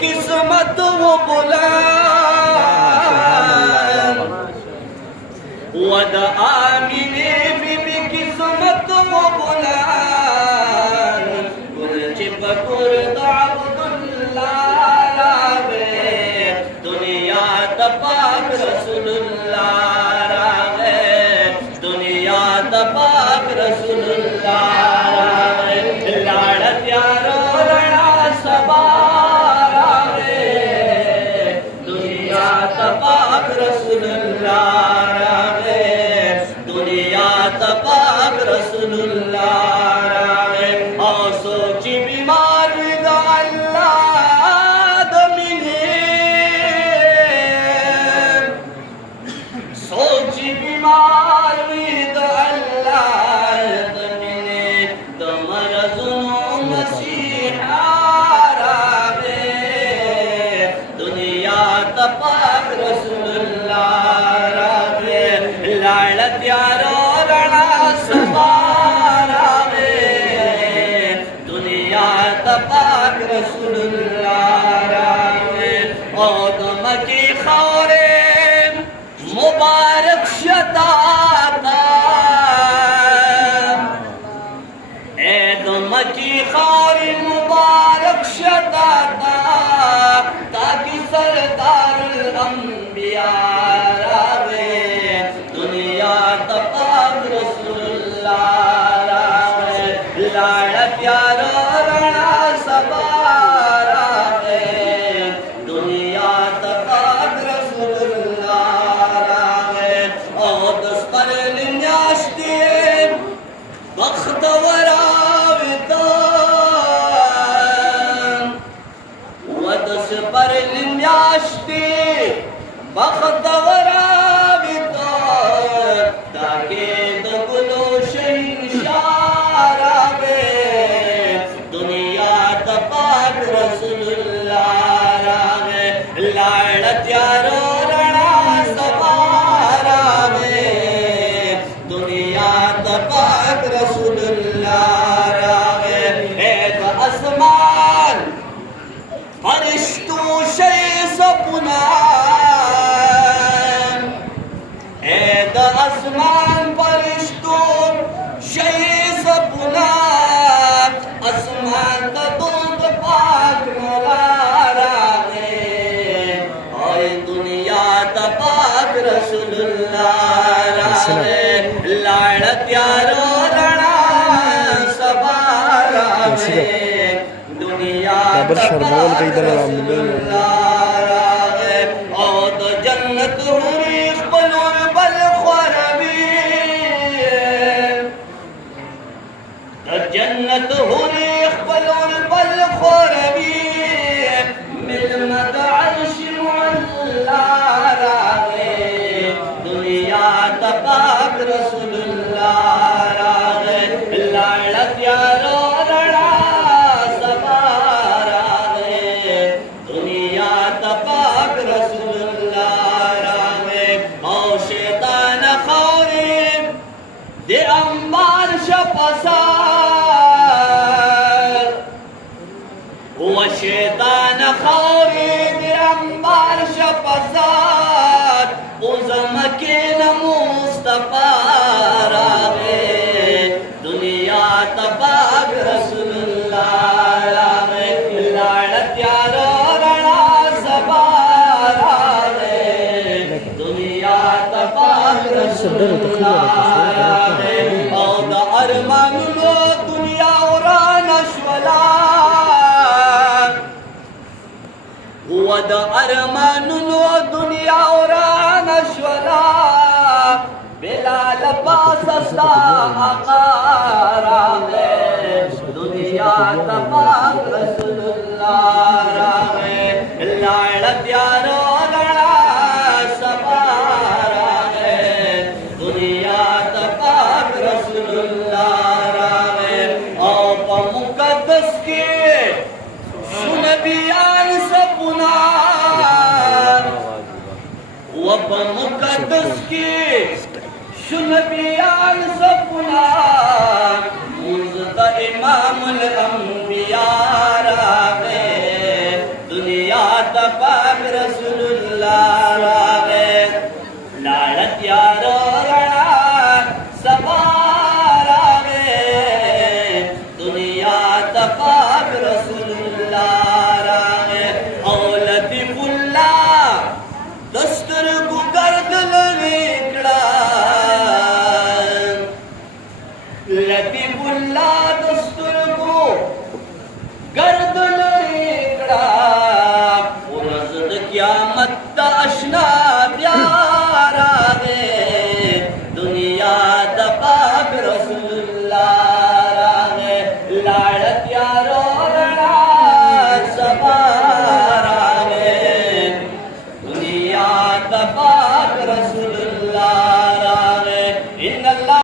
किस्मत वो बुलंद वद आमिने बीबी किस्मत वो बुलंद कुर्चिप कुर्द अब्दुल्लाह रावे दुनिया तपाक रसूलुल्लाह रावे दुनिया तपाक रसूलुल्लाह रावे लाड़ प्यारो लड़ा सबा तपाक रसूलुल्लाह रावे दुनिया तपाक रसूलुल्लाह रावे ओ सोची बीमार दा अल्लाह दमिने सोची बीमार दा अल्लाह दमिने दमरज़ो मसीहा रावे दुनिया तपाक रसूलुल्लाह रावे लाड़ प्यारो रणा सवारावे दुनिया तपाक रसूलुल्लाह रावे ओ दम की खौरे मुबारक शताता ए दम की खौरे मुबारक शताता ताकि सरदारुल अंबिया रावे दुनिया तपाक रसूलुल्लाह रावे लाड़ प्यारो रणा सबा रावे दुनिया तपाक रसूलुल्लाह रावे ओ दस पर लिन्याश्ती बख्तवराविता वदस पर लिन्याश्ती बख्तवराविता ताके दगुलो शहंशारावे दुनिया तपाक रसूलुल्लाह रावे लाड़ प्यारो रणा सवारावे दुनिया तपाक रसूलुल्लाह रावे एक आसमान फरिश्तों से सपना ऐद आसमान फरिश्तों से सपना आसमान का दूध पाक रावे और दुनिया तपाक रसूलुल्लाह रावे लाड़ प्यारो रणा सबा रावे दुनिया शर्मावल कई दल और जन्नत हुरी बलूर बल ख्वारवी जन्नत हुरी बलूर बल ख्वारवी मिल मद अर्श मुअल्ला रावे दुनिया तपाक रसूलुल्लाह रावे लाड़ प्यारो रणा सबा रावे दुनिया तपाक रसूलुल्लाह रावे ओ शैतान खौरे दे अंबार शपसार ओ शैतान खौरे दे अंबार शपसार ओ ज़मकीन मुस्तफा रावे दुनिया तपाक रसूलुल्लाह रावे लाड़ प्यारो रणा सबा रावे दुनिया तपाक रसूलुल्लाह रावे और अरमान लो दुनिया और नश्वला वद अरमान लो दुनिया और नश्वला बिलाल पासस्ता आकारावे दुनिया तपाक रसूलुल्लाह रावे लाड़ प्यारो रणा सबा रावे दुनिया तपाक रसूलुल्लाह रावे ओ मुकद्दस के सुन बियान सपना वो मुकद्दस के सुन बियान सपना हज़रत इमामुल अंबिया रावे दुनिया ता पाक रसूलुल्लाह रावे लाड़त यारो गणा सवारावे दुनिया ता पाक रसूलुल्लाह रावे औलती फुल्ला दस्तर को गर्दन रेकड़ा लतीफुल्ला दस्तर को गर्दन रेकड़ा पुरज़द क़यामत दा अशना